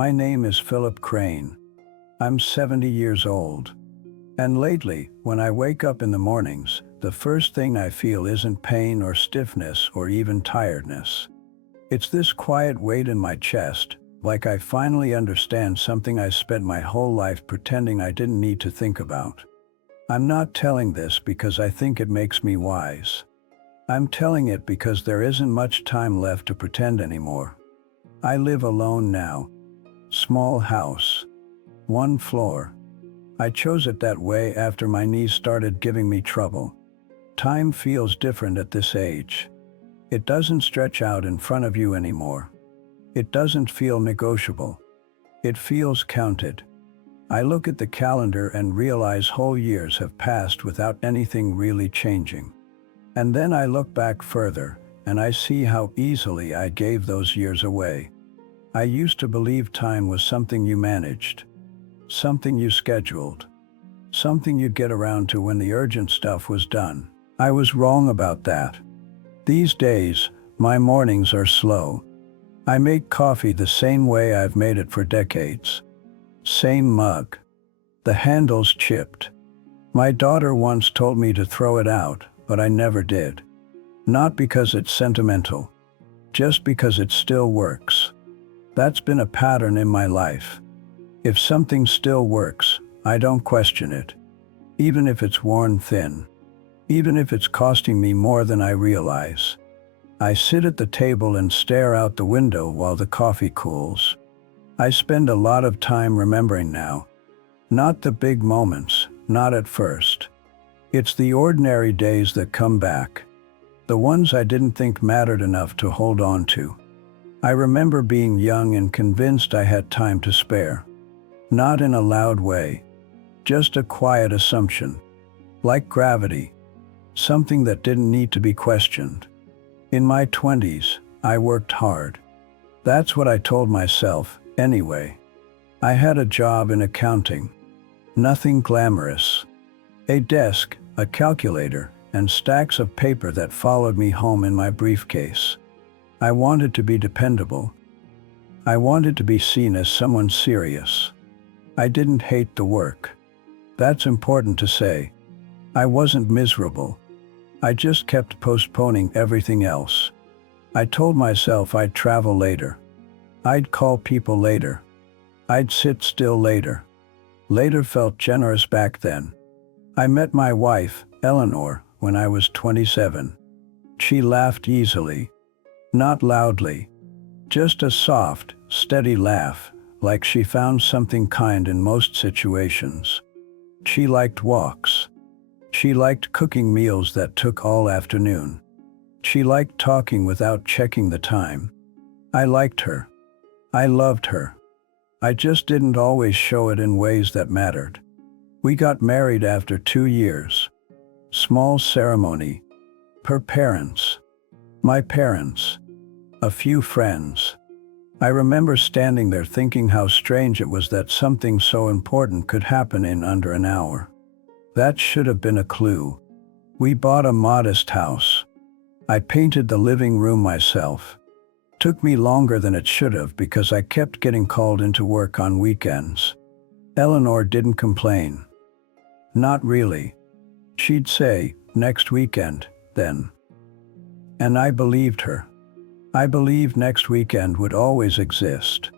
My name is Philip Crane. I'm 70 years old. And lately, when I wake up in the mornings, the first thing I feel isn't pain or stiffness or even tiredness. It's this quiet weight in my chest, like I finally understand something I spent my whole life pretending I didn't need to think about. I'm not telling this because I think it makes me wise. I'm telling it because there isn't much time left to pretend anymore. I live alone now. Small house. 1 floor. I chose it that way after my knees started giving me trouble. Time feels different at this age. It doesn't stretch out in front of you anymore. It doesn't feel negotiable. It feels counted. I look at the calendar and realize whole years have passed without anything really changing. And then I look back further, and I see how easily I gave those years away. I used to believe time was something you managed, something you scheduled, something you'd get around to when the urgent stuff was done. I was wrong about that. These days, my mornings are slow. I make coffee the same way I've made it for decades. Same mug. The handle's chipped. My daughter once told me to throw it out, but I never did. Not because it's sentimental, just because it still works. That's been a pattern in my life. If something still works, I don't question it. Even if it's worn thin. Even if it's costing me more than I realize. I sit at the table and stare out the window while the coffee cools. I spend a lot of time remembering now. Not the big moments, not at first. It's the ordinary days that come back. The ones I didn't think mattered enough to hold on to. I remember being young and convinced I had time to spare. Not in a loud way. Just a quiet assumption. Like gravity. Something that didn't need to be questioned. In my 20s, I worked hard. That's what I told myself, anyway. I had a job in accounting. Nothing glamorous. A desk, a calculator, and stacks of paper that followed me home in my briefcase. I wanted to be dependable. I wanted to be seen as someone serious. I didn't hate the work. That's important to say. I wasn't miserable. I just kept postponing everything else. I told myself I'd travel later. I'd call people later. I'd sit still later. Later felt generous back then. I met my wife, Eleanor, when I was 27. She laughed easily. Not loudly. Just a soft, steady laugh, like she found something kind in most situations. She liked walks. She liked cooking meals that took all afternoon. She liked talking without checking the time. I liked her. I loved her. I just didn't always show it in ways that mattered. We got married after 2 years. Small ceremony. Her parents. My parents. A few friends. I remember standing there thinking how strange it was that something so important could happen in under an hour. That should have been a clue. We bought a modest house. I painted the living room myself. Took me longer than it should have because I kept getting called into work on weekends. Eleanor didn't complain. Not really. She'd say, next weekend, then. And I believed her. I believed next weekend would always exist.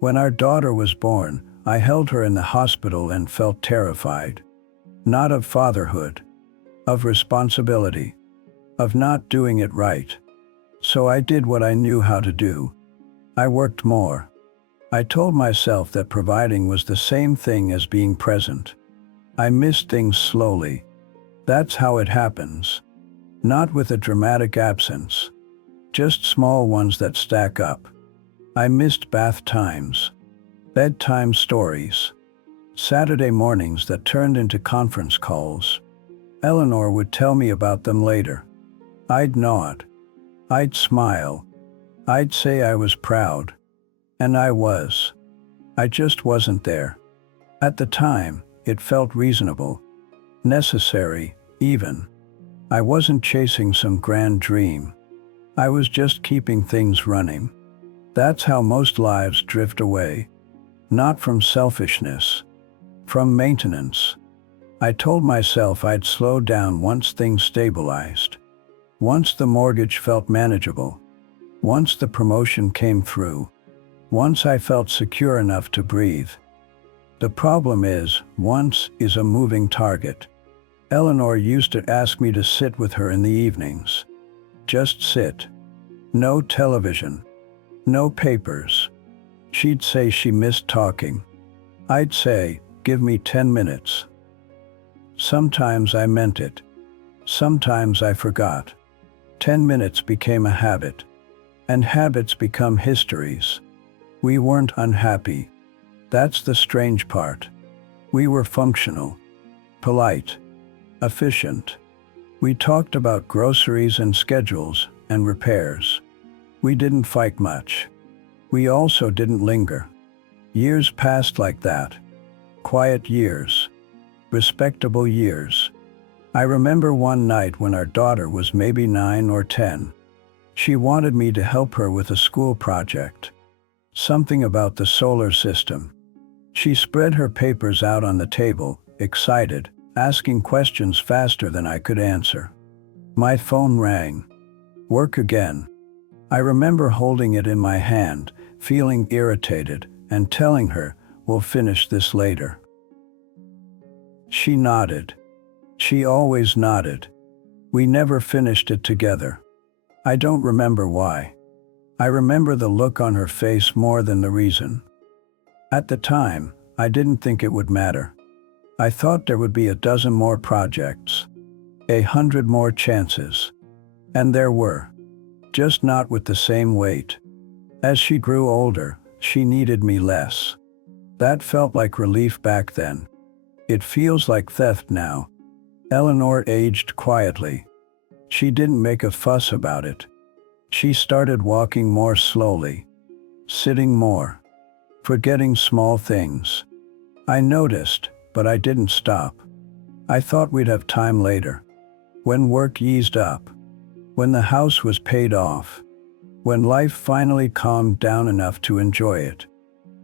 When our daughter was born, I held her in the hospital and felt terrified. Not of fatherhood. Of responsibility. Of not doing it right. So I did what I knew how to do. I worked more. I told myself that providing was the same thing as being present. I missed things slowly. That's how it happens. Not with a dramatic absence. Just small ones that stack up. I missed bath times. Bedtime stories. Saturday mornings that turned into conference calls. Eleanor would tell me about them later. I'd nod. I'd smile. I'd say I was proud. And I was. I just wasn't there. At the time, it felt reasonable. Necessary, even. I wasn't chasing some grand dream. I was just keeping things running. That's how most lives drift away. Not from selfishness, from maintenance. I told myself I'd slow down once things stabilized. Once the mortgage felt manageable. Once the promotion came through. Once I felt secure enough to breathe. The problem is, once is a moving target. Eleanor used to ask me to sit with her in the evenings. Just sit. No television. No papers. She'd say she missed talking. I'd say, give me 10 minutes. Sometimes I meant it. Sometimes I forgot. 10 minutes became a habit. And habits become histories. We weren't unhappy. That's the strange part. We were functional, polite, efficient. We talked about groceries and schedules and repairs. We didn't fight much. We also didn't linger. Years passed like that. Quiet years. Respectable years. I remember one night when our daughter was maybe 9 or 10. She wanted me to help her with a school project. Something about the solar system. She spread her papers out on the table, excited, asking questions faster than I could answer. My phone rang. Work again. I remember holding it in my hand, feeling irritated, and telling her, we'll finish this later. She nodded. She always nodded. We never finished it together. I don't remember why. I remember the look on her face more than the reason. At the time, I didn't think it would matter. I thought there would be a dozen more projects, 100 more chances. And there were. Just not with the same weight. As she grew older, she needed me less. That felt like relief back then. It feels like theft now. Eleanor aged quietly. She didn't make a fuss about it. She started walking more slowly, sitting more, forgetting small things. I noticed, but I didn't stop. I thought we'd have time later. When work eased up. When the house was paid off. When life finally calmed down enough to enjoy it.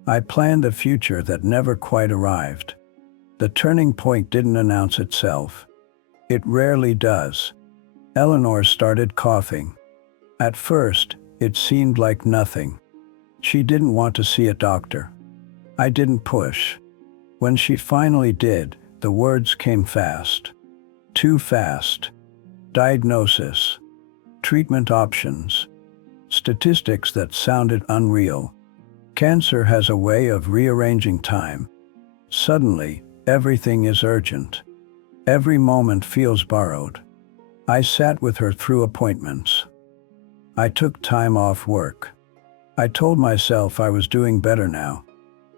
I planned a future that never quite arrived. The turning point didn't announce itself. It rarely does. Eleanor started coughing. At first, it seemed like nothing. She didn't want to see a doctor. I didn't push. When she finally did, the words came fast. Too fast. Diagnosis. Treatment options. Statistics that sounded unreal. Cancer has a way of rearranging time. Suddenly, everything is urgent. Every moment feels borrowed. I sat with her through appointments. I took time off work. I told myself I was doing better now.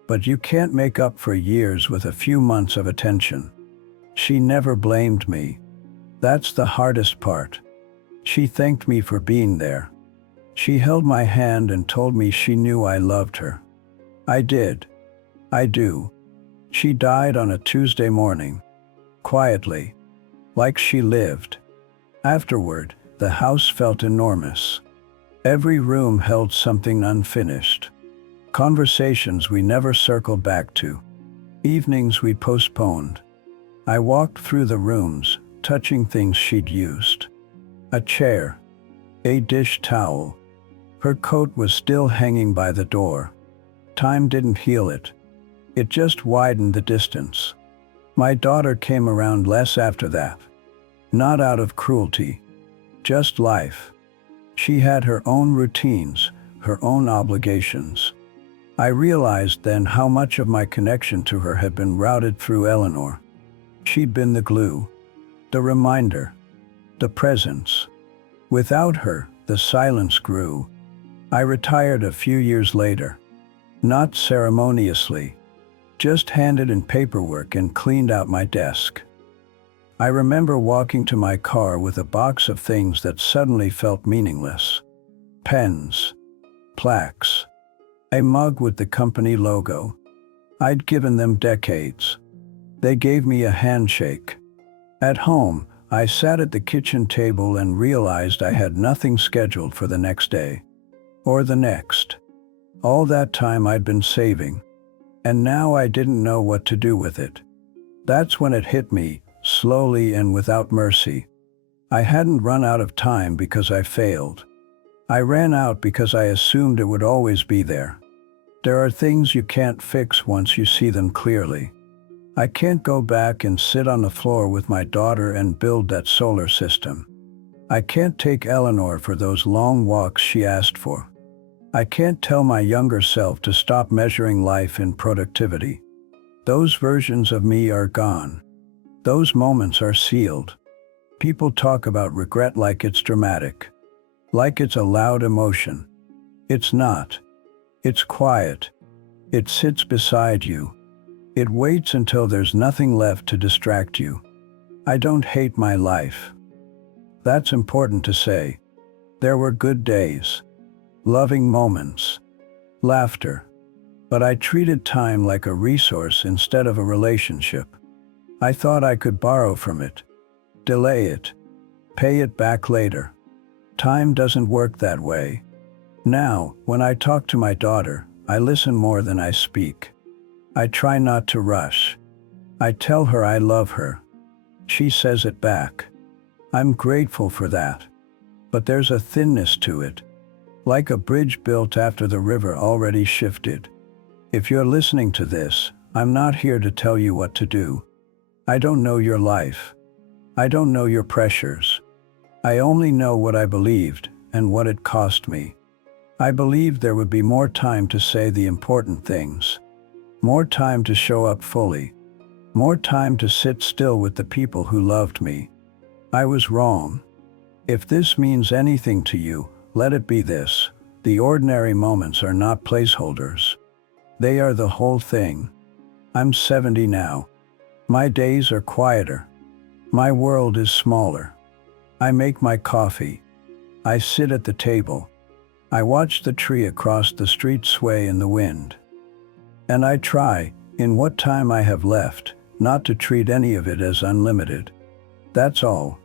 But you can't make up for years with a few months of attention. She never blamed me. That's the hardest part. She thanked me for being there. She held my hand and told me she knew I loved her. I did. I do. She died on a Tuesday morning. Quietly. Like she lived. Afterward, the house felt enormous. Every room held something unfinished. Conversations we never circled back to. Evenings we postponed. I walked through the rooms, touching things she'd used. A chair. A dish towel. Her coat was still hanging by the door. Time didn't heal it. It just widened the distance. My daughter came around less after that. Not out of cruelty. Just life. She had her own routines, her own obligations. I realized then how much of my connection to her had been routed through Eleanor. She'd been the glue, the reminder, the presence. Without her, the silence grew. I retired a few years later. Not ceremoniously. Just handed in paperwork and cleaned out my desk. I remember walking to my car with a box of things that suddenly felt meaningless. Pens. Plaques. A mug with the company logo. I'd given them decades. They gave me a handshake. At home, I sat at the kitchen table and realized I had nothing scheduled for the next day. Or the next. All that time I'd been saving. And now I didn't know what to do with it. That's when it hit me, slowly and without mercy. I hadn't run out of time because I failed. I ran out because I assumed it would always be there. There are things you can't fix once you see them clearly. I can't go back and sit on the floor with my daughter and build that solar system. I can't take Eleanor for those long walks she asked for. I can't tell my younger self to stop measuring life in productivity. Those versions of me are gone. Those moments are sealed. People talk about regret like it's dramatic, like it's a loud emotion. It's not. It's quiet. It sits beside you. It waits until there's nothing left to distract you. I don't hate my life. That's important to say. There were good days, loving moments, laughter. But I treated time like a resource instead of a relationship. I thought I could borrow from it, delay it, pay it back later. Time doesn't work that way. Now, when I talk to my daughter, I listen more than I speak. I try not to rush. I tell her I love her. She says it back. I'm grateful for that. But there's a thinness to it, like a bridge built after the river already shifted. If you're listening to this, I'm not here to tell you what to do. I don't know your life. I don't know your pressures. I only know what I believed and what it cost me. I believed there would be more time to say the important things, more time to show up fully, more time to sit still with the people who loved me. I was wrong. If this means anything to you, let it be this: the ordinary moments are not placeholders. They are the whole thing. I'm 70 now. My days are quieter. My world is smaller. I make my coffee. I sit at the table. I watch the tree across the street sway in the wind. And I try, in what time I have left, not to treat any of it as unlimited. That's all.